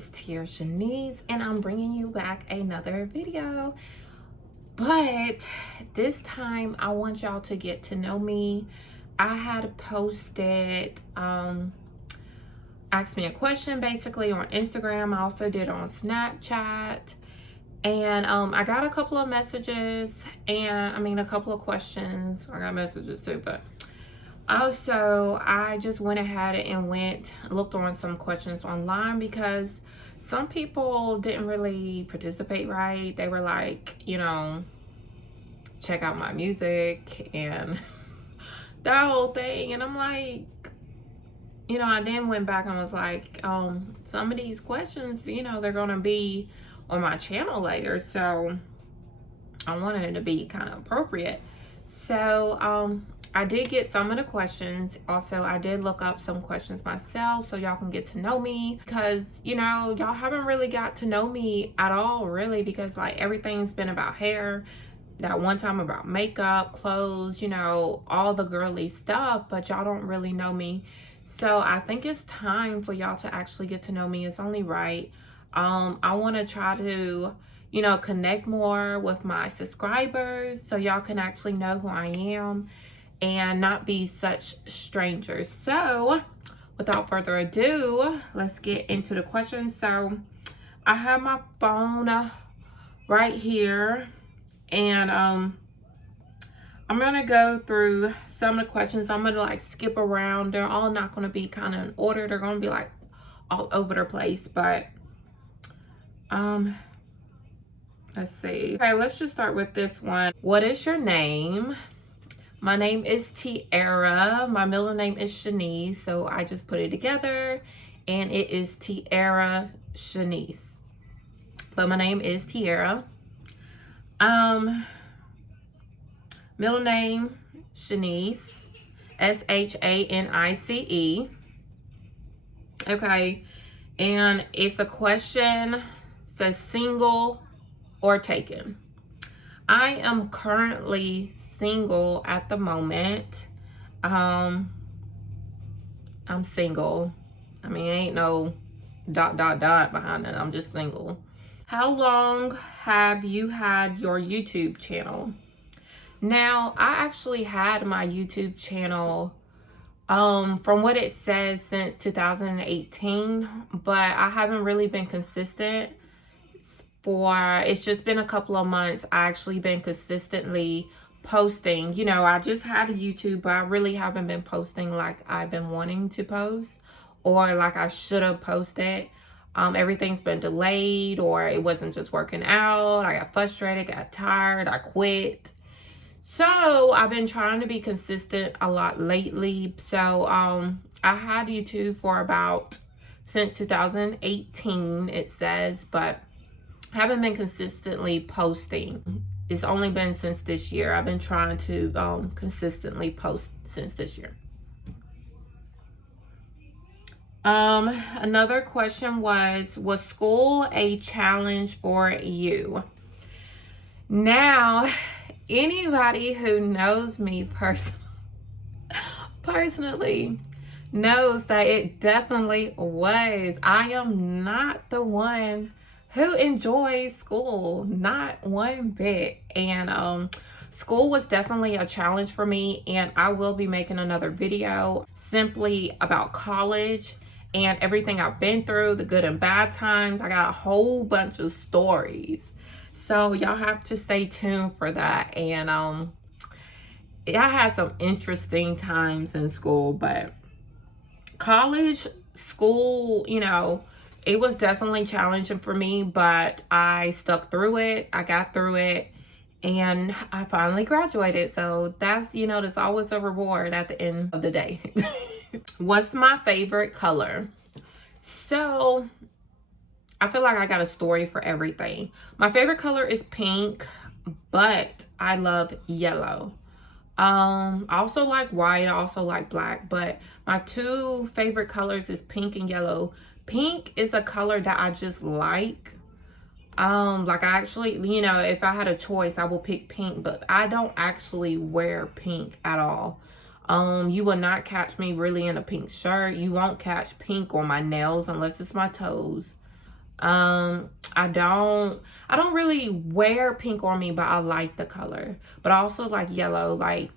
is Shanice, and I'm bringing you back another video. But this time I want y'all to get to know me. I had posted asked me a question basically on Instagram. I also did on Snapchat, and I got a couple of messages, and a couple of questions. I got messages too, but also I just went ahead and looked on some questions online, because some people didn't really participate right. They were like, check out my music and that whole thing. And I'm like, I then went back and was like, some of these questions, they're gonna be on my channel later, so I wanted it to be kind of appropriate. So I did get some of the questions. Also, I did look up some questions myself so y'all can get to know me, because y'all haven't really got to know me at all, really, because like everything's been about hair, that one time about makeup, clothes, all the girly stuff, but y'all don't really know me. So I think it's time for y'all to actually get to know me. It's only right. I want to try to connect more with my subscribers so y'all can actually know who I am and not be such strangers. So without further ado, let's get into the questions. So I have my phone right here, and I'm gonna go through some of the questions. I'm gonna like skip around. They're all not gonna be kind of in order. They're gonna be like all over the place, but let's see. Okay, let's just start with this one. What is your name? My name is Tiara. My middle name is Shanice, so I just put it together, and it is Tiara Shanice. But my name is Tiara. Middle name Shanice, SHANICE. Okay, and it's a question, says single or taken. I am currently single at the moment. I'm single. Ain't no ... behind it. I'm just single. How long have you had your YouTube channel? Now, I actually had my YouTube channel from what it says since 2018, but I haven't really been consistent it's just been a couple of months. I actually been consistently posting. I just had a YouTube, but I really haven't been posting like I've been wanting to post, or like I should have posted. Everything's been delayed, or it wasn't just working out. I got frustrated, got tired, I quit. So I've been trying to be consistent a lot lately. So I had YouTube for since 2018, it says, but haven't been consistently posting. It's only been since this year. I've been trying to consistently post since this year. Another question was school a challenge for you? Now, anybody who knows me personally knows that it definitely was. I am not the one who enjoys school, not one bit. And school was definitely a challenge for me, and I will be making another video simply about college and everything I've been through, the good and bad times. I got a whole bunch of stories, so y'all have to stay tuned for that. And I had some interesting times in school, but school, it was definitely challenging for me, but I stuck through it. I got through it, and I finally graduated. So that's, there's always a reward at the end of the day. What's my favorite color? So I feel like I got a story for everything. My favorite color is pink, but I love yellow. I also like white, I also like black, but my two favorite colors is pink and yellow. Pink is a color that I just like. Like I actually, if I had a choice, I will pick pink, but I don't actually wear pink at all. You will not catch me really in a pink shirt. You won't catch pink on my nails unless it's my toes. I don't really wear pink on me, but I like the color. But I also like yellow. Like,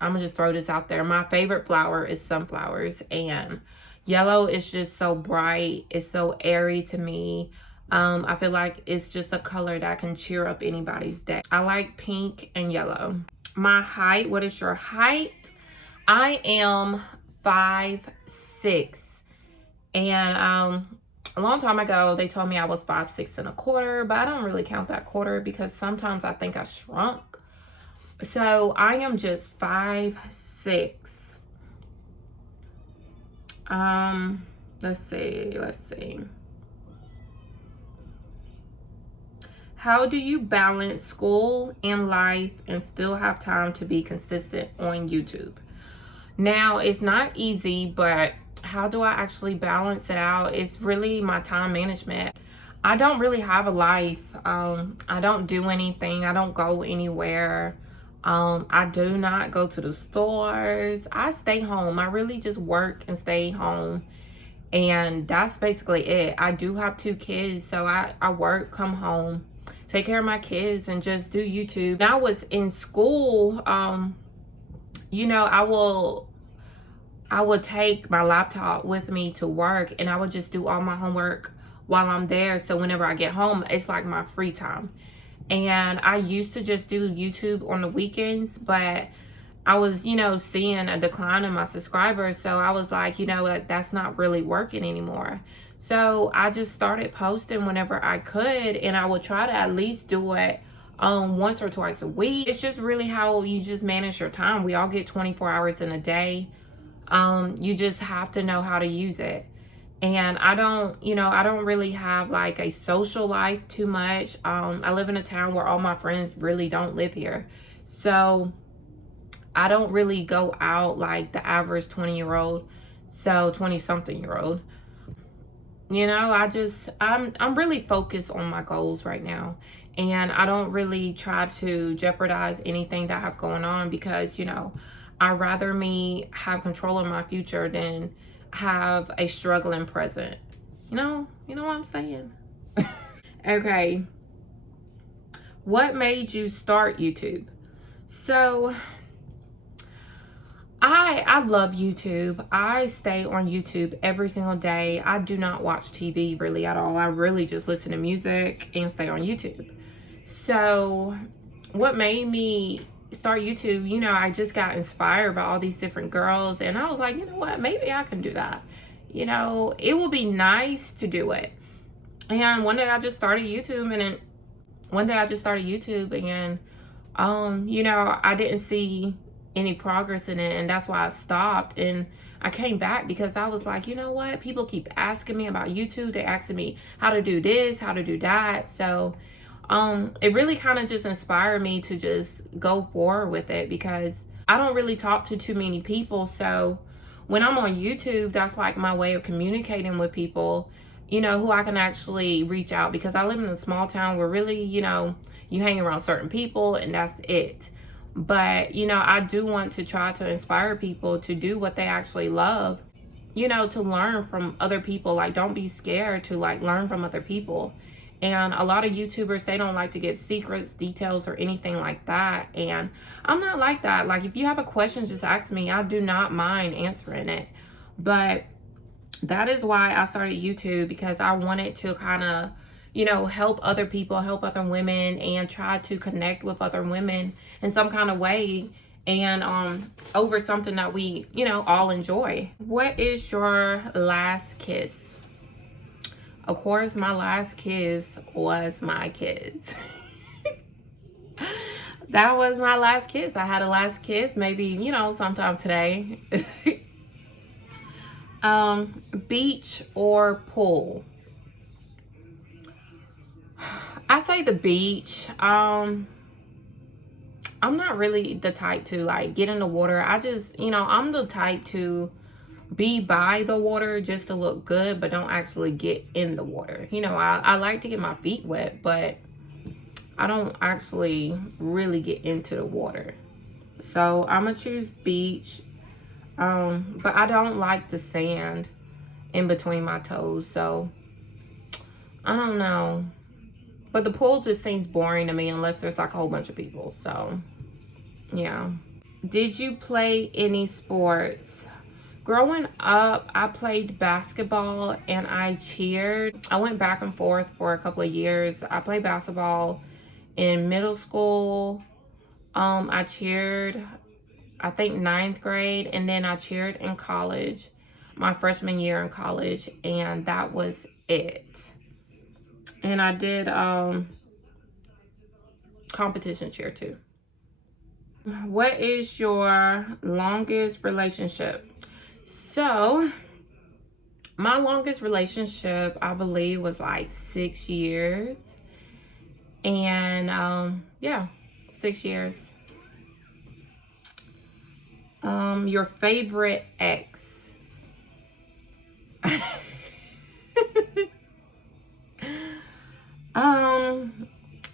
I'm gonna just throw this out there. My favorite flower is sunflowers, and yellow is just so bright. It's so airy to me. I feel like it's just a color that can cheer up anybody's day. I like pink and yellow. My height, what is your height? I am 5'6". And a long time ago, they told me I was 5'6 1/4", but I don't really count that quarter because sometimes I think I shrunk. So I am just 5'6". Let's see. How do you balance school and life and still have time to be consistent on YouTube? Now, it's not easy, but how do I actually balance it out? It's really my time management. I don't really have a life. I don't do anything. I don't go anywhere. I do not go to the stores. I stay home. I really just work and stay home. And that's basically it. I do have 2 kids, so I work, come home, take care of my kids, and just do YouTube. When I was in school, you know, I would take my laptop with me to work, and I would just do all my homework while I'm there. So whenever I get home, it's like my free time. And I used to just do YouTube on the weekends, but I was, you know, seeing a decline in my subscribers. So I was like, you know what, that's not really working anymore. So I just started posting whenever I could, and I would try to at least do it once or twice a week. It's just really how you just manage your time. We all get 24 hours in a day. You just have to know how to use it. And I don't really have like a social life too much. I live in a town where all my friends really don't live here. So I don't really go out like the average 20-year-old, so 20-something-year-old. You know, I'm really focused on my goals right now. And I don't really try to jeopardize anything that I have going on because, you know, I'd rather me have control of my future than have a struggling present. You know what I'm saying? Okay. What made you start YouTube? So I love YouTube. I stay on YouTube every single day. I do not watch TV really at all. I really just listen to music and stay on YouTube. So what made me start YouTube, you know, I just got inspired by all these different girls, and I was like, you know what, maybe I can do that. You know, it would be nice to do it. And one day I just started YouTube, and you know, I didn't see any progress in it, and that's why I stopped. And I came back because I was like, you know what, people keep asking me about YouTube. They're asking me how to do this, how to do that. So it really kind of just inspired me to just go forward with it because I don't really talk to too many people. So when I'm on YouTube, that's like my way of communicating with people, you know, who I can actually reach out, because I live in a small town where really, you know, you hang around certain people and that's it. But, you know, I do want to try to inspire people to do what they actually love, you know, to learn from other people. Like, don't be scared to like learn from other people. And a lot of YouTubers, they don't like to give secrets, details, or anything like that. And I'm not like that. Like, if you have a question, just ask me. I do not mind answering it. But that is why I started YouTube, because I wanted to kind of, you know, help other people, help other women, and try to connect with other women in some kind of way, and over something that we, you know, all enjoy. What is your last kiss? Of course, my last kiss was my kids. That was my last kiss. I had a last kiss maybe, you know, sometime today. Beach or pool? I say the beach. I'm not really the type to like get in the water. I just, you know, I'm the type to be by the water just to look good, but don't actually get in the water. You know, I like to get my feet wet, but I don't actually really get into the water. So I'm gonna choose beach. But I don't like the sand in between my toes. So I don't know. But the pool just seems boring to me unless there's like a whole bunch of people. So, yeah. Did you play any sports? Growing up, I played basketball and I cheered. I went back and forth for a couple of years. I played basketball in middle school. I cheered, I think, ninth grade, and then I cheered in college, my freshman year in college, and that was it. And I did competition cheer too. What is your longest relationship? So, my longest relationship, I believe, was like 6 years. And yeah, 6 years. Your favorite ex?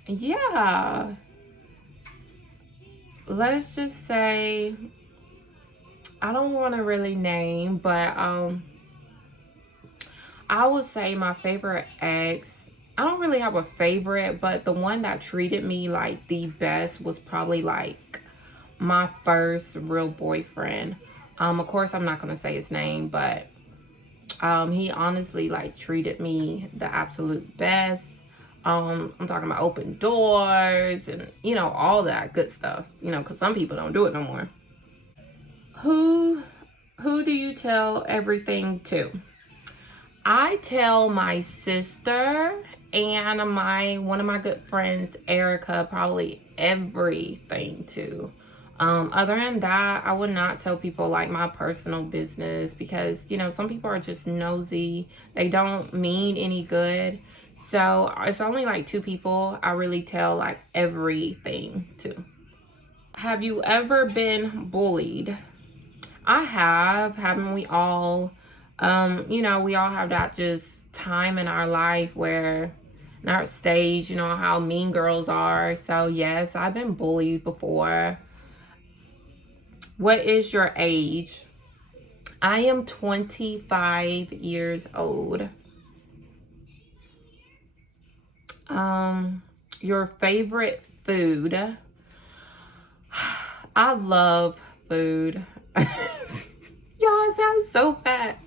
Yeah. Let's just say, I don't want to really name, but I would say my favorite ex, I don't really have a favorite, but the one that treated me like the best was probably like my first real boyfriend. Of course, I'm not going to say his name, but he honestly like treated me the absolute best. I'm talking about open doors and, you know, all that good stuff, you know, because some people don't do it no more. Who do you tell everything to? I tell my sister and one of my good friends, Erica, probably everything too. Other than that, I would not tell people like my personal business because, you know, some people are just nosy. They don't mean any good. So it's only like 2 people I really tell like everything to. Have you ever been bullied? I have, haven't we all? You know, we all have that just time in our life where, in our stage, you know, how mean girls are. So yes, I've been bullied before. What is your age? I am 25 years old. Your favorite food? I love food. Y'all, it sounds so fat.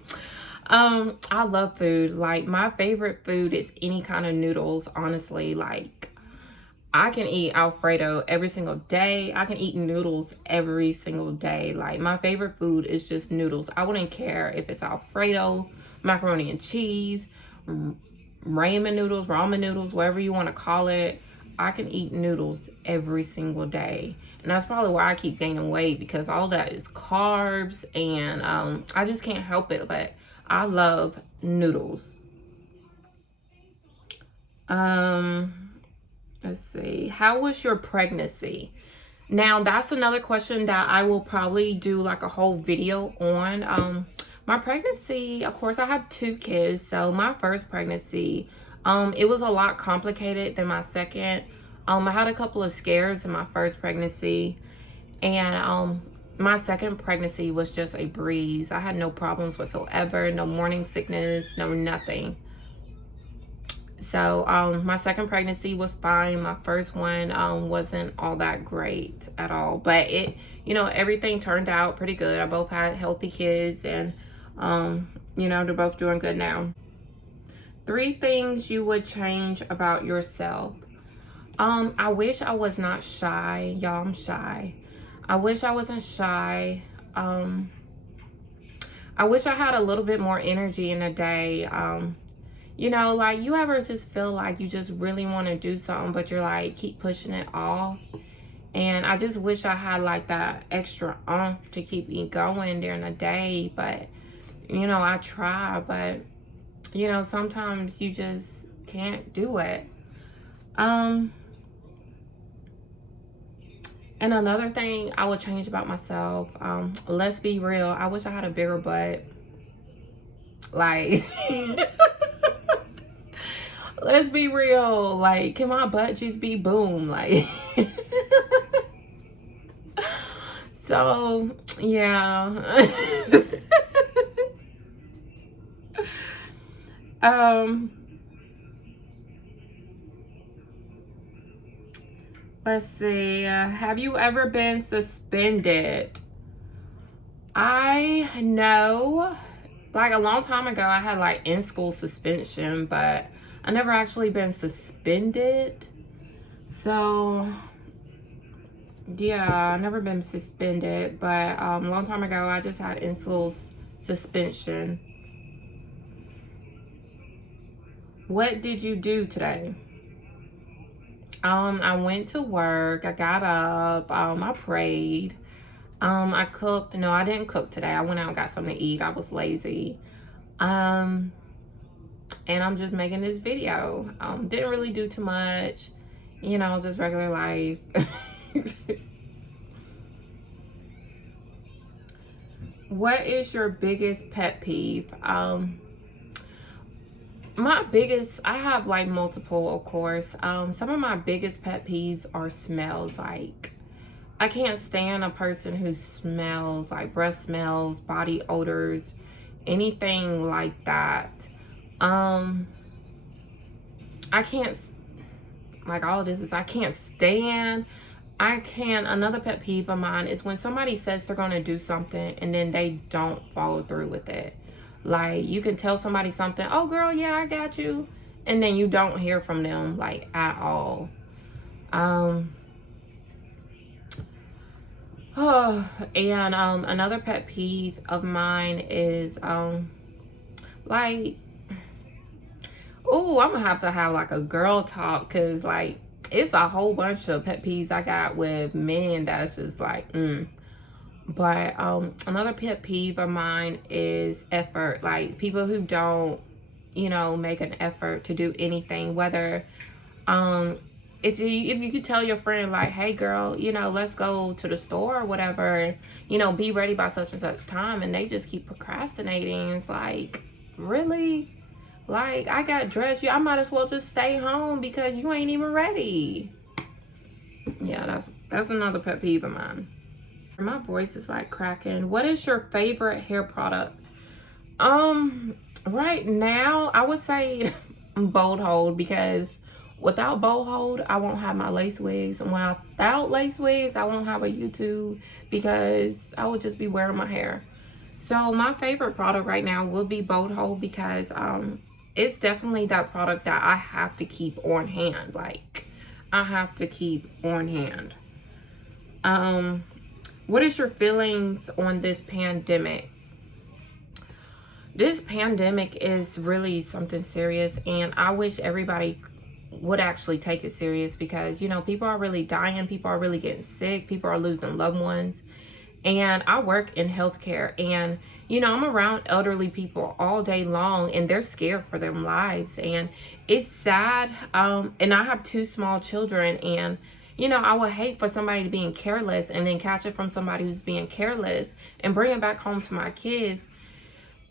I love food. Like, my favorite food is any kind of noodles, honestly. Like, I can eat Alfredo every single day. I can eat noodles every single day. Like, my favorite food is just noodles. I wouldn't care if it's Alfredo, macaroni and cheese, ramen noodles, whatever you want to call it. I can eat noodles every single day. And that's probably why I keep gaining weight, because all that is carbs and I just can't help it. But I love noodles. Let's see. How was your pregnancy? Now, that's another question that I will probably do like a whole video on. My pregnancy, of course, I have 2 kids. So my first pregnancy, it was a lot complicated than my second. I had a couple of scares in my first pregnancy. And my second pregnancy was just a breeze. I had no problems whatsoever. No morning sickness, no nothing. So my second pregnancy was fine. My first one wasn't all that great at all, but it, you know, everything turned out pretty good. I both had healthy kids, and you know, they're both doing good now. 3 things you would change about yourself. I wish I was not shy. Y'all, I'm shy. I wish I wasn't shy. I wish I had a little bit more energy in a day. You know, like, you ever just feel like you just really want to do something, but you're like, keep pushing it off? And I just wish I had like that extra oomph to keep me going during the day. But, you know, I try, but, you know, sometimes you just can't do it. And another thing I would change about myself, let's be real, I wish I had a bigger butt. Like, let's be real. Like, can my butt just be boom? Like, so, yeah. Let's see. Have you ever been suspended? I know, like a long time ago, I had like in-school suspension, but I never actually been suspended. So yeah, I never been suspended, but a long time ago, I just had in-school suspension. What did you do today? I went to work. I got up. I prayed. I cooked. No, I didn't cook today. I went out and got something to eat. I was lazy. And I'm just making this video. Didn't really do too much. You know, just regular life. What is your biggest pet peeve? My biggest, I have like multiple, of course. Some of my biggest pet peeves are smells. Like, I can't stand a person who smells like breath smells, body odors, anything like that. I can't, like all of this is, I can't stand, another pet peeve of mine is when somebody says they're going to do something and then they don't follow through with it. Like, you can tell somebody something, oh girl, yeah, I got you. And then you don't hear from them, like, at all. Another pet peeve of mine is, like, oh, I'm gonna have to have, like, a girl talk, because, like, it's a whole bunch of pet peeves I got with men that's just, like, But another pet peeve of mine is effort. Like, people who don't, you know, make an effort to do anything. Whether if you could tell your friend, like, hey girl, you know, let's go to the store or whatever, you know, be ready by such and such time, and they just keep procrastinating. It's like, really? Like, I got dressed, I might as well just stay home because you ain't even ready. Yeah, that's another pet peeve of mine. My voice is like cracking. What is your favorite hair product? Right now, I would say Bold Hold, because without Bold Hold, I won't have my lace wigs. And without lace wigs, I won't have a YouTube because I would just be wearing my hair. So my favorite product right now would be Bold Hold, because it's definitely that product that I have to keep on hand. Like, I have to keep on hand. What is your feelings on this pandemic? This pandemic is really something serious, and I wish everybody would actually take it serious, because, you know, people are really dying, people are really getting sick, people are losing loved ones. And I work in healthcare, and, you know, I'm around elderly people all day long, and they're scared for their lives, and it's sad. And I have 2 small children, and, you know, I would hate for somebody to be careless and then catch it from somebody who's being careless and bring it back home to my kids.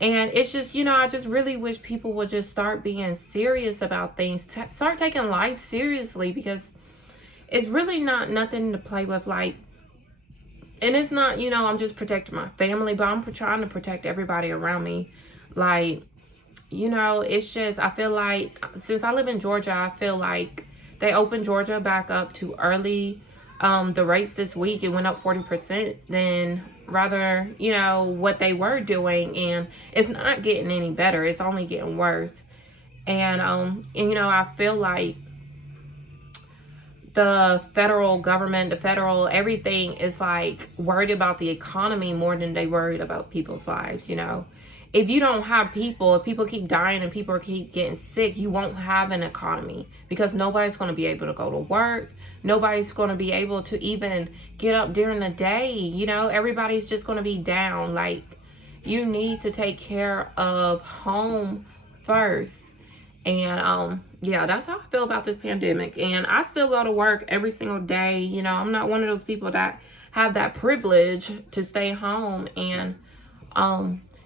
And it's just, you know, I just really wish people would just start being serious about things, start taking life seriously, because it's really not nothing to play with. Like, and it's not, you know, I'm just protecting my family, but I'm trying to protect everybody around me. Like, you know, it's just, I feel like, since I live in Georgia, I feel like they opened Georgia back up too early. The rates this week, it went up 40% than rather, you know, what they were doing. And it's not getting any better. It's only getting worse. And you know, I feel like the federal government, everything is like worried about the economy more than they worried about people's lives, you know. If you don't have people, if people keep dying and people keep getting sick, you won't have an economy, because nobody's going to be able to go to work. Nobody's going to be able to even get up during the day. You know, everybody's just going to be down. Like, you need to take care of home first. And yeah, that's how I feel about this pandemic. And I still go to work every single day. You know, I'm not one of those people that have that privilege to stay home. And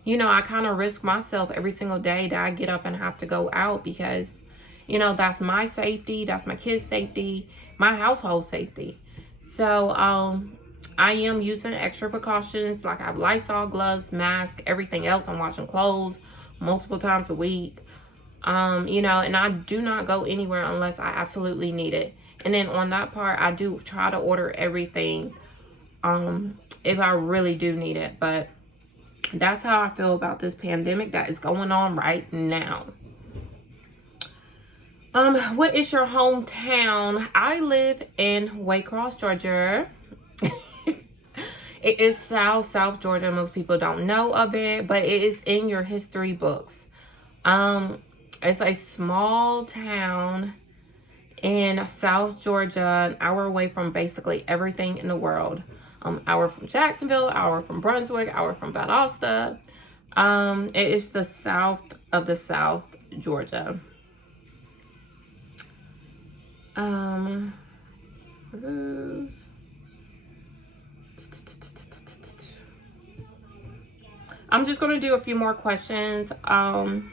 you know, I kind of risk myself every single day that I get up and have to go out, because, you know, that's my safety, that's my kids' safety, my household safety. So I am using extra precautions. Like, I have Lysol, gloves, mask, everything else. I'm washing clothes multiple times a week. You know, and I do not go anywhere unless I absolutely need it. And then on that part, I do try to order everything if I really do need it. But that's how I feel about this pandemic that is going on right now. What is your hometown? I live in Waycross, Georgia. It is South Georgia. Most people don't know of it, but it is in your history books. It's a small town in South Georgia, an hour away from basically everything in the world. Hour from Jacksonville, hour from Brunswick, hour from Valdosta. It is the south of the South Georgia. I'm just going to do a few more questions, and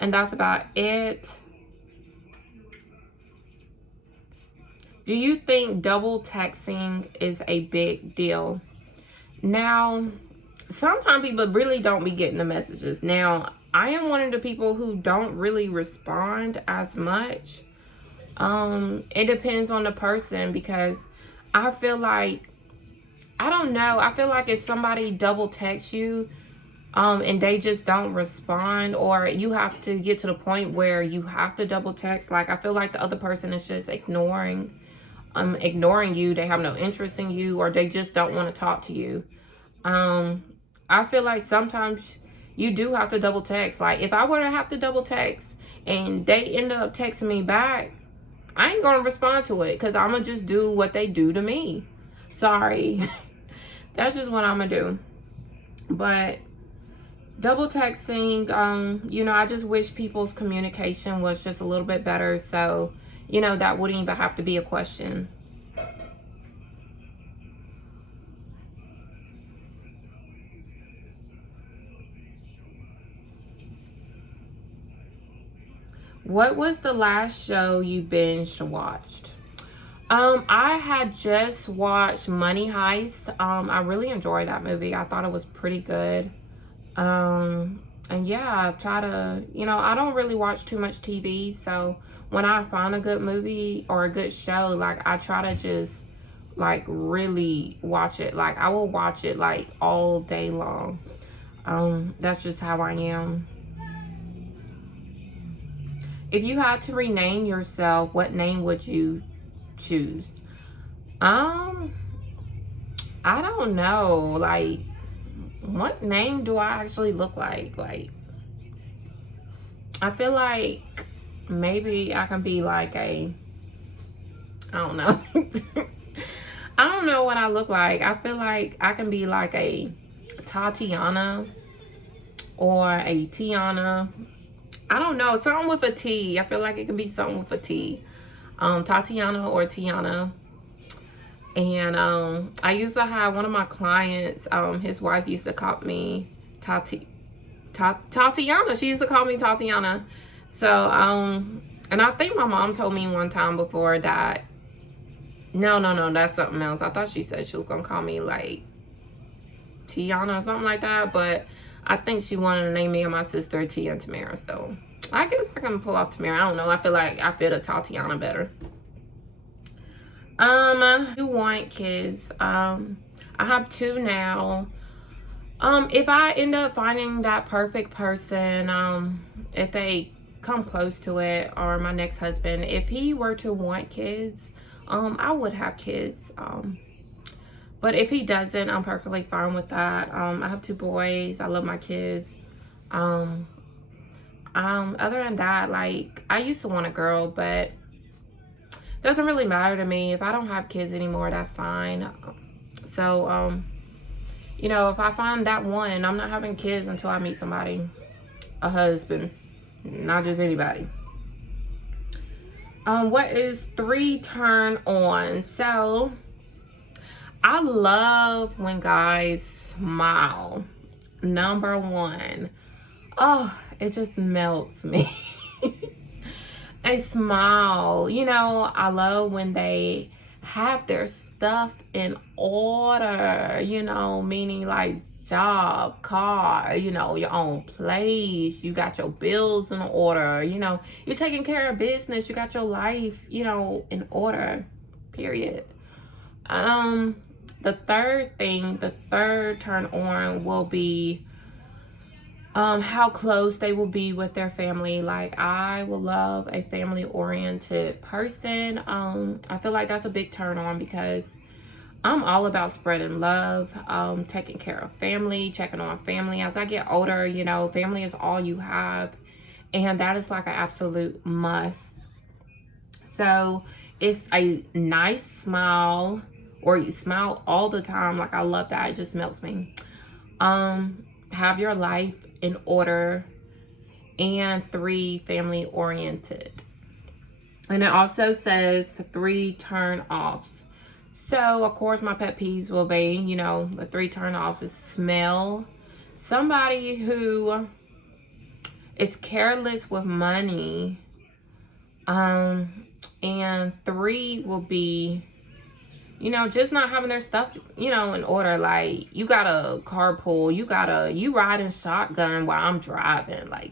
that's about it. Do you think double texting is a big deal? Now, sometimes people really don't be getting the messages. Now, I am one of the people who don't really respond as much. It depends on the person, because I feel like, I don't know, I feel like if somebody double texts you, and they just don't respond, or you have to get to the point where you have to double text, like I feel like the other person is just ignoring you, they have no interest in you, or they just don't want to talk to you. I feel like sometimes you do have to double text. Like if I were to have to double text and they end up texting me back, I ain't gonna respond to it, because I'm gonna just do what they do to me. Sorry. That's just what I'm gonna do. But double texting, you know, I just wish people's communication was just a little bit better, so, you know, that wouldn't even have to be a question. What was the last show you binged watched? I had just watched Money Heist. I really enjoyed that movie. I thought it was pretty good. And yeah, I try to, you know, I don't really watch too much TV, so when I find a good movie or a good show, like I try to just like really watch it. Like I will watch it like all day long. That's just how I am. If you had to rename yourself, what name would you choose? I don't know. Like, what name do I actually look like? Like, I feel like maybe I can be like I don't know. I don't know what I look like. I feel like I can be like a Tatiana or a Tiana. I don't know, something with a T. I feel like it could be something with a T. Tatiana or Tiana. And I used to have one of my clients, his wife used to call me Tatiana. She used to call me Tatiana. So, and I think my mom told me one time before that, no, that's something else. I thought she said she was going to call me like Tiana or something like that, but I think she wanted to name me and my sister Tia and Tamara, so I guess I can pull off Tamara. I don't know. I feel like I fit a Tatiana better. You want kids? I have 2 now. If I end up finding that perfect person, if they come close to it, or my next husband, if he were to want kids, I would have kids. But if he doesn't, I'm perfectly fine with that. I have 2 boys. I love my kids. Other than that, like, I used to want a girl, but it doesn't really matter to me. If I don't have kids anymore, that's fine. So, you know, if I find that one, I'm not having kids until I meet somebody, a husband, not just anybody. What is 3 turn on? So, I love when guys smile. Number 1. Oh, it just melts me. A smile. You know, I love when they have their stuff in order, you know, meaning like job, car, you know, your own place, you got your bills in order, you know, you're taking care of business, you got your life, you know, in order, period. The third turn on will be how close they will be with their family. Like, I will love a family oriented person. I feel like that's a big turn on because I'm all about spreading love, taking care of family, checking on family. As I get older, you know, family is all you have, and that is like an absolute must. So it's a nice smile, or you smile all the time. Like, I love that. It just melts me. Have your life in order, and 3, family oriented. And it also says 3 turn offs. So of course my pet peeves will be, you know, the 3 turn off is smell. Somebody who is careless with money. And 3 will be, you know, just not having their stuff, you know, in order. Like, you got a carpool, you riding shotgun while I'm driving. Like,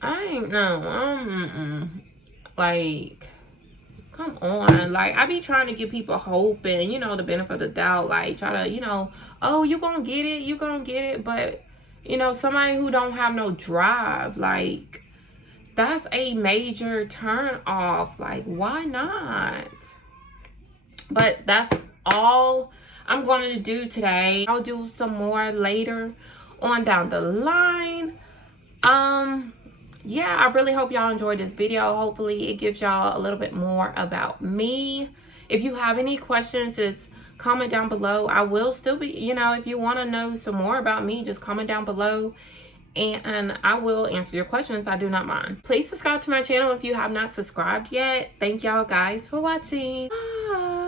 I ain't no, like, come on. Like, I be trying to give people hope and, you know, the benefit of the doubt. Like, try to, you know, oh, you gonna get it. But, you know, somebody who don't have no drive, like, that's a major turn off. Like, why not? But that's all I'm going to do today. I'll do some more later on down the line. Yeah, I really hope y'all enjoyed this video. Hopefully it gives y'all a little bit more about me. If you have any questions, just comment down below. I will still be, you know, if you want to know some more about me, just comment down below and I will answer your questions. I do not mind. Please subscribe to my channel if you have not subscribed yet. Thank y'all guys for watching. Bye.